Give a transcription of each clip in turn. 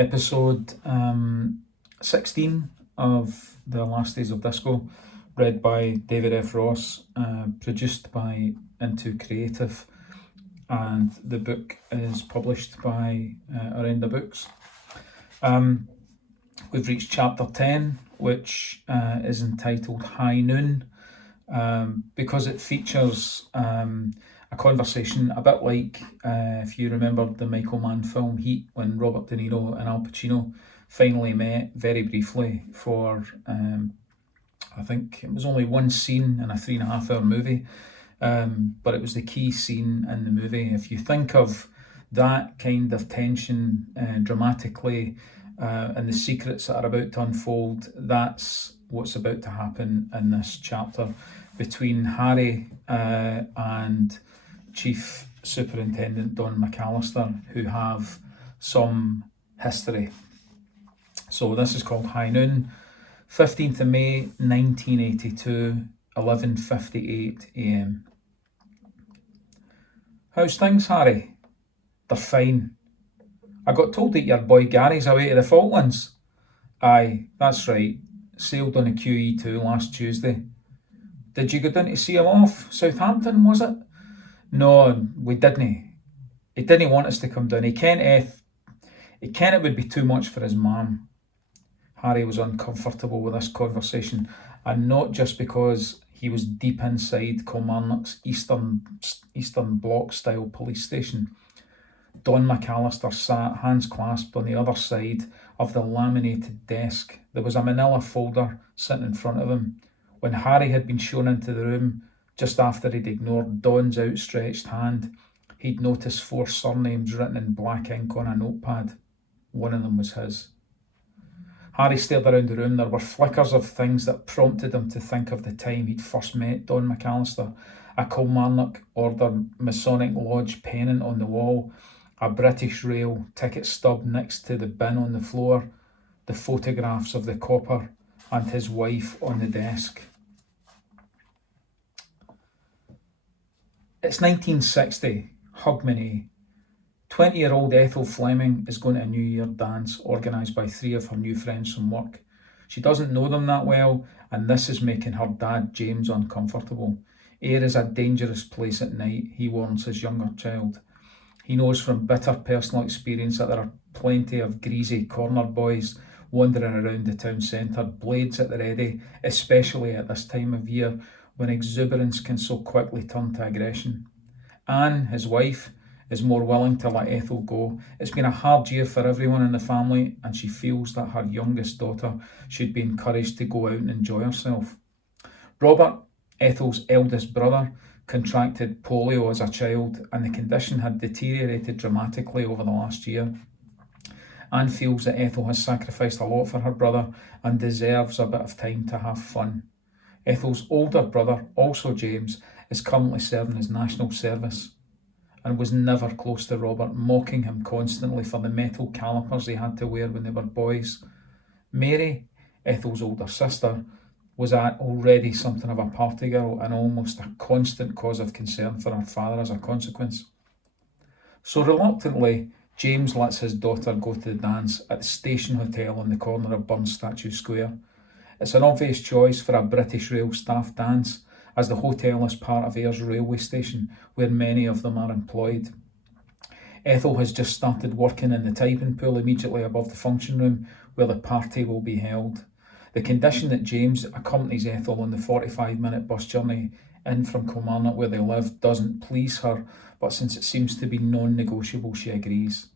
episode 16 of The Last Days of Disco, read by David F. Ross, produced by Into Creative, and the book is published by Orenda Books. We've reached chapter 10, which is entitled High Noon, because it features a conversation a bit like, if you remember the Michael Mann film Heat, when Robert De Niro and Al Pacino finally met very briefly for, I think it was only one scene in a 3.5 hour movie, but it was the key scene in the movie. If you think of that kind of tension dramatically and the secrets that are about to unfold, that's what's about to happen in this chapter between Harry and Chief Superintendent Don McAllister, who have some history. So this is called High Noon, 15th of May 1982, 11:58 a.m. How's things, Harry? They're fine. I got told that your boy Gary's away to the Falklands. Aye, that's right. Sailed on a QE2 last Tuesday. Did you go down to see him off? Southampton, was it? No, we didn't. He didn't want us to come down. He kent it would be too much for his mum. Harry was uncomfortable with this conversation, and not just because he was deep inside Kilmarnock's Eastern Bloc style police station. Don McAllister sat, hands clasped, on the other side of the laminated desk. There was a manila folder sitting in front of him. When Harry had been shown into the room, just after he'd ignored Don's outstretched hand, he'd noticed 4 surnames written in black ink on a notepad. One of them was his. Harry stared around the room. There were flickers of things that prompted him to think of the time he'd first met Don McAllister. A Kilmarnock Order Masonic Lodge pennant on the wall, a British Rail ticket stub next to the bin on the floor, the photographs of the copper, and his wife on the desk. It's 1960, Hogmanay. 20-year-old Ethel Fleming is going to a New Year dance organised by 3 of her new friends from work. She doesn't know them that well, and this is making her dad, James, uncomfortable. Ayr is a dangerous place at night, he warns his younger child. He knows from bitter personal experience that there are plenty of greasy corner boys wandering around the town centre, blades at the ready, especially at this time of year when exuberance can so quickly turn to aggression. Anne, his wife, is more willing to let Ethel go. It's been a hard year for everyone in the family, and she feels that her youngest daughter should be encouraged to go out and enjoy herself. Robert, Ethel's eldest brother, contracted polio as a child, and the condition had deteriorated dramatically over the last year. Anne feels that Ethel has sacrificed a lot for her brother and deserves a bit of time to have fun. Ethel's older brother, also James, is currently serving his national service and was never close to Robert, mocking him constantly for the metal calipers he had to wear when they were boys. Mary, Ethel's older sister, was already something of a party girl and almost a constant cause of concern for her father as a consequence. So reluctantly, James lets his daughter go to the dance at the Station Hotel on the corner of Burn Statue Square. It's an obvious choice for a British Rail staff dance, as the hotel is part of Ayr's railway station, where many of them are employed. Ethel has just started working in the typing pool immediately above the function room, where the party will be held. The condition that James accompanies Ethel on the 45-minute bus journey in from Kilmarnock, where they live, doesn't please her, but since it seems to be non-negotiable, she agrees.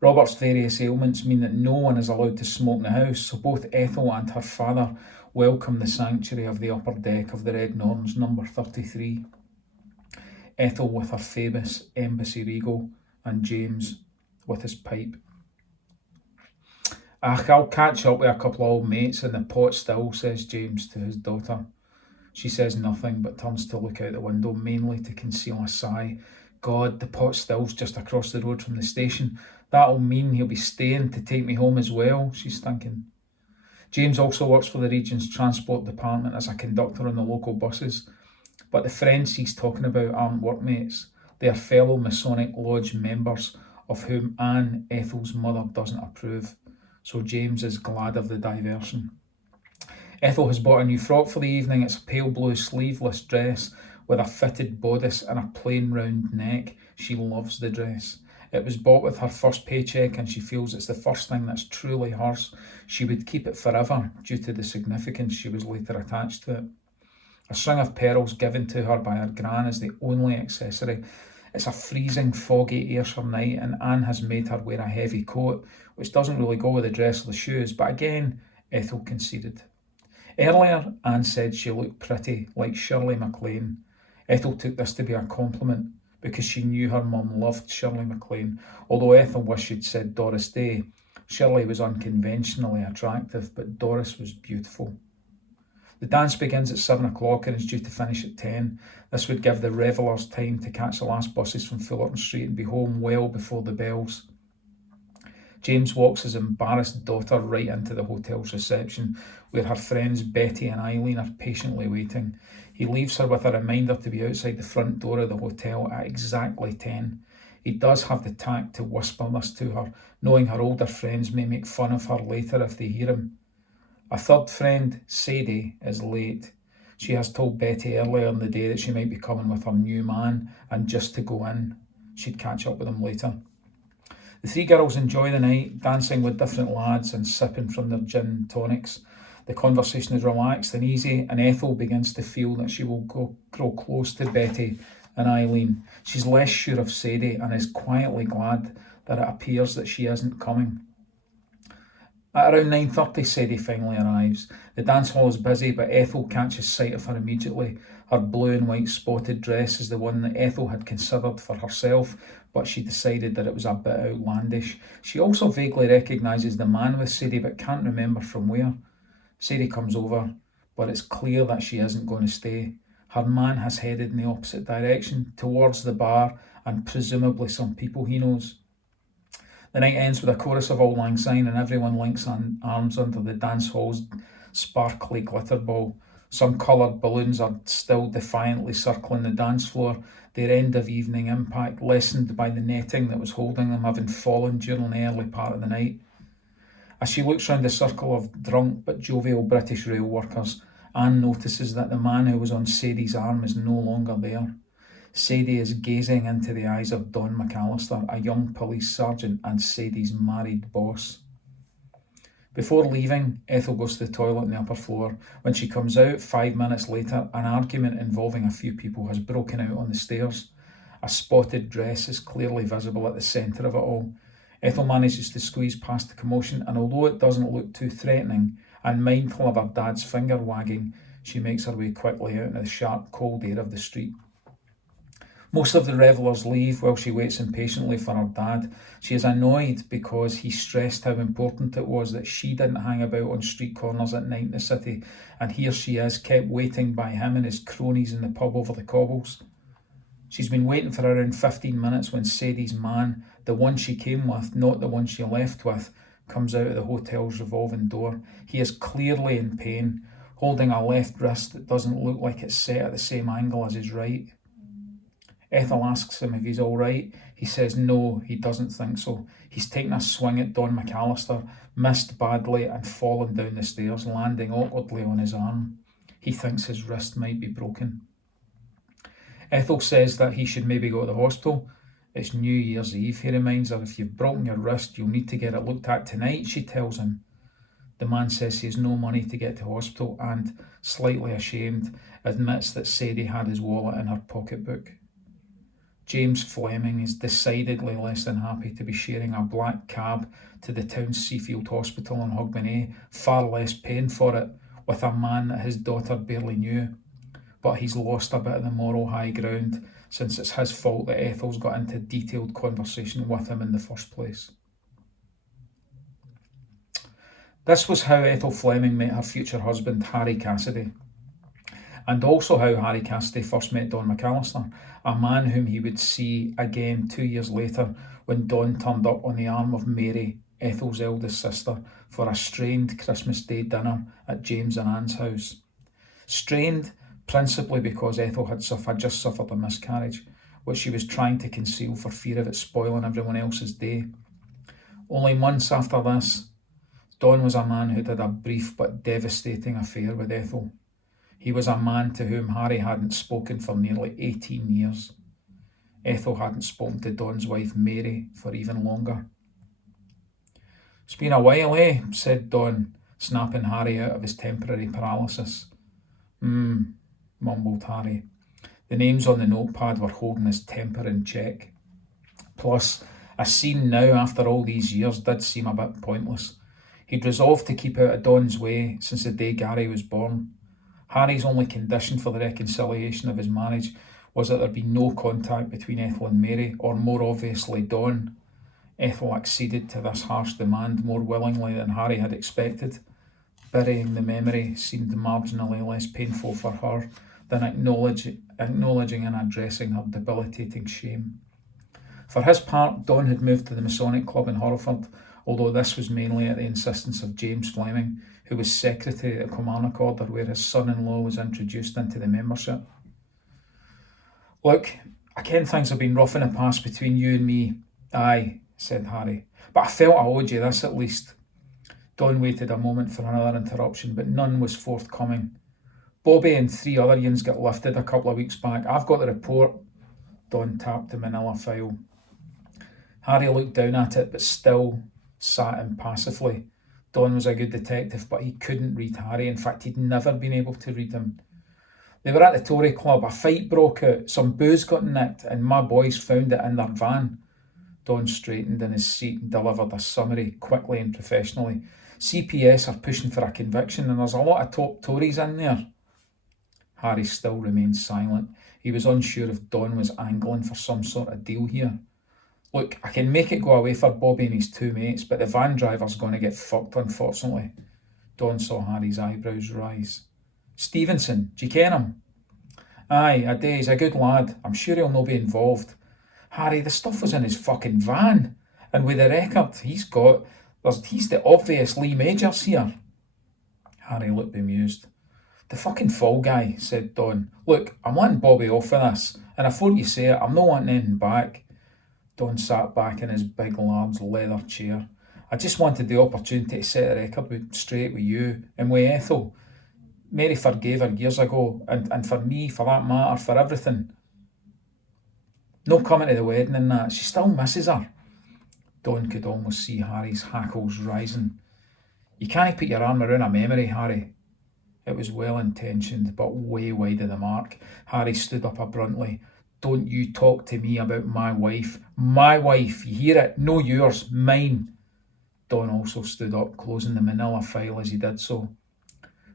Robert's various ailments mean that no one is allowed to smoke in the house, so both Ethel and her father welcome the sanctuary of the upper deck of the Red Norns, number 33. Ethel with her famous embassy regal, and James with his pipe. I'll catch up with a couple of old mates in the pot still, says James to his daughter. She says nothing but turns to look out the window, mainly to conceal a sigh. God, the pot still's just across the road from the station. That'll mean he'll be staying to take me home as well, she's thinking. James also works for the region's transport department as a conductor on the local buses. But the friends he's talking about aren't workmates. They are fellow Masonic Lodge members, of whom Anne, Ethel's mother, doesn't approve. So James is glad of the diversion. Ethel has bought a new frock for the evening. It's a pale blue sleeveless dress with a fitted bodice and a plain round neck. She loves the dress. It was bought with her first paycheck and she feels it's the first thing that's truly hers. She would keep it forever due to the significance she was later attached to it. A string of pearls given to her by her gran is the only accessory. It's a freezing, foggy Ayrshire night and Anne has made her wear a heavy coat, which doesn't really go with the dress or the shoes, but again, Ethel conceded. Earlier, Anne said she looked pretty, like Shirley MacLaine. Ethel took this to be a compliment because she knew her mum loved Shirley MacLaine. Although Ethel wished she'd said Doris Day, Shirley was unconventionally attractive, but Doris was beautiful. The dance begins at 7 o'clock and is due to finish at 10. This would give the revellers time to catch the last buses from Fullerton Street and be home well before the bells. James walks his embarrassed daughter right into the hotel's reception, where her friends Betty and Eileen are patiently waiting. He leaves her with a reminder to be outside the front door of the hotel at exactly 10. He does have the tact to whisper this to her, knowing her older friends may make fun of her later if they hear him. A third friend, Sadie, is late. She has told Betty earlier in the day that she might be coming with her new man and just to go in. She'd catch up with him later. The three girls enjoy the night, dancing with different lads and sipping from their gin tonics. The conversation is relaxed and easy, and Ethel begins to feel that she will grow close to Betty and Eileen. She's less sure of Sadie and is quietly glad that it appears that she isn't coming. At around 9:30, Sadie finally arrives. The dance hall is busy, but Ethel catches sight of her immediately. Her blue and white spotted dress is the one that Ethel had considered for herself, but she decided that it was a bit outlandish. She also vaguely recognises the man with Sadie, but can't remember from where. Sadie comes over, but it's clear that she isn't going to stay. Her man has headed in the opposite direction, towards the bar, and presumably some people he knows. The night ends with a chorus of Auld Lang Syne and everyone links arms under the dance hall's sparkly glitter ball. Some coloured balloons are still defiantly circling the dance floor, their end of evening impact lessened by the netting that was holding them having fallen during the early part of the night. As she looks round the circle of drunk but jovial British rail workers, Anne notices that the man who was on Sadie's arm is no longer there. Sadie is gazing into the eyes of Don McAllister, a young police sergeant and Sadie's married boss. Before leaving, Ethel goes to the toilet on the upper floor. When she comes out 5 minutes later, an argument involving a few people has broken out on the stairs. A spotted dress is clearly visible at the centre of it all. Ethel manages to squeeze past the commotion, and although it doesn't look too threatening, and mindful of her dad's finger wagging, she makes her way quickly out into the sharp, cold air of the street. Most of the revellers leave while she waits impatiently for her dad. She is annoyed because he stressed how important it was that she didn't hang about on street corners at night in the city, and here she is, kept waiting by him and his cronies in the pub over the cobbles. She's been waiting for around 15 minutes when Sadie's man, the one she came with, not the one she left with, comes out of the hotel's revolving door. He is clearly in pain, holding a left wrist that doesn't look like it's set at the same angle as his right. Ethel asks him if he's all right. He says no, he doesn't think so. He's taken a swing at Don McAllister, missed badly and fallen down the stairs, landing awkwardly on his arm. He thinks his wrist might be broken. Ethel says that he should maybe go to the hospital. It's New Year's Eve, he reminds her. If you've broken your wrist, you'll need to get it looked at tonight, she tells him. The man says he has no money to get to hospital and, slightly ashamed, admits that Sadie had his wallet in her pocketbook. James Fleming is decidedly less than happy to be sharing a black cab to the town's Seafield Hospital in Hogmanay, far less paying for it, with a man that his daughter barely knew. But he's lost a bit of the moral high ground, since it's his fault that Ethel's got into detailed conversation with him in the first place. This was how Ethel Fleming met her future husband, Harry Cassidy, and also how Harry Cassidy first met Don McAllister, a man whom he would see again 2 years later when Don turned up on the arm of Mary, Ethel's eldest sister, for a strained Christmas Day dinner at James and Anne's house. Strained principally because Ethel had just suffered a miscarriage. which she was trying to conceal for fear of it spoiling everyone else's day. Only months after this, Don was a man who'd had a brief but devastating affair with Ethel. He was a man to whom Harry hadn't spoken for nearly 18 years. Ethel hadn't spoken to Don's wife Mary for even longer. "It's been a while, eh?" said Don, snapping Harry out of his temporary paralysis. Mumbled Harry. The names on the notepad were holding his temper in check. Plus, a scene now after all these years did seem a bit pointless. He'd resolved to keep out of Don's way since the day Gary was born. Harry's only condition for the reconciliation of his marriage was that there be no contact between Ethel and Mary, or more obviously Don. Ethel acceded to this harsh demand more willingly than Harry had expected. Burying the memory seemed marginally less painful for her than acknowledging and addressing her debilitating shame. For his part, Don had moved to the Masonic Club in Hereford, although this was mainly at the insistence of James Fleming, who was secretary at the Kilmarnock Order, where his son-in-law was introduced into the membership. "Look, I ken things have been rough in the past between you and me." "Aye," said Harry, "but I felt I owed you this at least." Don waited a moment for another interruption, but none was forthcoming. "Bobby and 3 other yins got lifted a couple of weeks back. I've got the report." Don tapped the manila file. Harry looked down at it, but still sat impassively. Don was a good detective, but he couldn't read Harry. In fact, he'd never been able to read him. "They were at the Tory Club. A fight broke out. Some booze got nicked, and my boys found it in their van." Don straightened in his seat and delivered a summary quickly and professionally. "CPS are pushing for a conviction, and there's a lot of top Tories in there." Harry still remained silent. He was unsure if Don was angling for some sort of deal here. "Look, I can make it go away for Bobby and his 2 mates, but the van driver's going to get fucked, unfortunately." Don saw Harry's eyebrows rise. "Stevenson, do you ken him?" "Aye, I do. He's a good lad. I'm sure he'll no be involved." "Harry, the stuff was in his fucking van. And with the record he's got, he's the obvious Lee Majors here." Harry looked bemused. "The fucking fall guy," said Don. "Look, I'm letting Bobby off for this, and afore you say it, I'm not wanting anything back." Don sat back in his big, large leather chair. "I just wanted the opportunity to set the record straight with you and with Ethel. Mary forgave her years ago, and for me, for that matter, for everything. No coming to the wedding and that, she still misses her." Don could almost see Harry's hackles rising. "You can't put your arm around a memory, Harry." It was well-intentioned, but way wide of the mark. Harry stood up abruptly. "Don't you talk to me about my wife. My wife, you hear it? No yours, mine." Don also stood up, closing the manila file as he did so.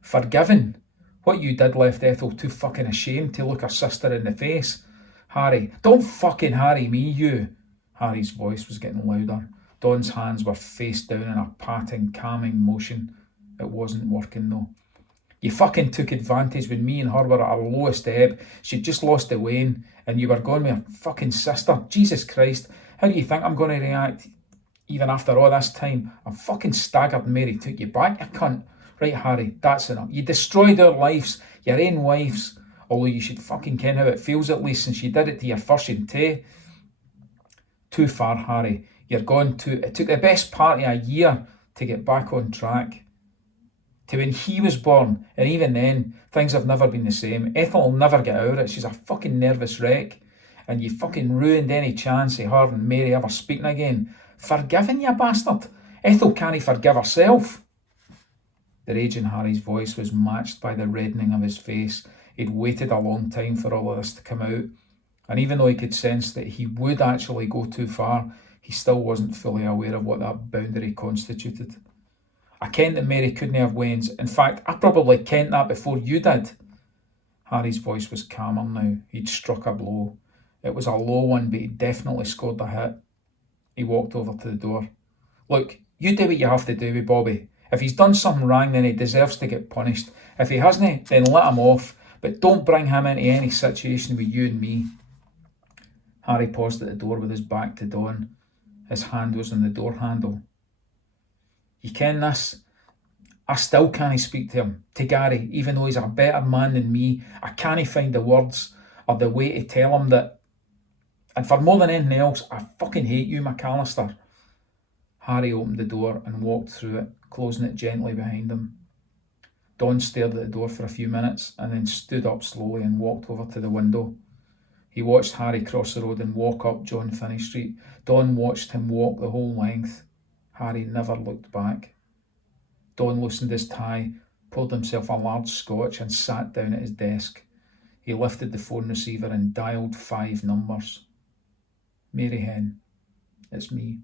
"Forgiven? What you did left Ethel too fucking ashamed to look her sister in the face. Harry, don't fucking Harry me, you." Harry's voice was getting louder. Don's hands were face down in a patting, calming motion. It wasn't working though. "You fucking took advantage when me and her were at our lowest ebb. She'd just lost the wane, and you were going with her fucking sister. Jesus Christ, how do you think I'm going to react even after all this time? I'm fucking staggered Mary took you back, you cunt. Right, Harry, that's enough. You destroyed our lives, your own wives. Although you should fucking ken how it feels at least, since you did it to your first and two. Too far, Harry. You're gone too. It took the best part of a year to get back on track. To when he was born, and even then, things have never been the same. Ethel will never get out of it. She's a fucking nervous wreck. And you fucking ruined any chance of her and Mary ever speaking again. Forgiven, you bastard? Ethel can't forgive herself." The rage in Harry's voice was matched by the reddening of his face. He'd waited a long time for all of this to come out. And even though he could sense that he would actually go too far, he still wasn't fully aware of what that boundary constituted. "I kent that Mary couldn't have wains. In fact, I probably kent that before you did." Harry's voice was calmer now. He'd struck a blow. It was a low one, but he'd definitely scored a hit. He walked over to the door. "Look, you do what you have to do with Bobby. If he's done something wrong, then he deserves to get punished. If he hasn't, then let him off. But don't bring him into any situation with you and me." Harry paused at the door with his back to Don. His hand was on the door handle. "You ken this? I still can't speak to him, to Gary, even though he's a better man than me. I can't find the words or the way to tell him that..." And for more than anything else, I fucking hate you, McAllister. Harry opened the door and walked through it, closing it gently behind him. Don stared at the door for a few minutes and then stood up slowly and walked over to the window. He watched Harry cross the road and walk up John Finney Street. Don watched him walk the whole length. Harry never looked back. Don loosened his tie, poured himself a large scotch and sat down at his desk. He lifted the phone receiver and dialed 5 numbers. Mary Hen, it's me.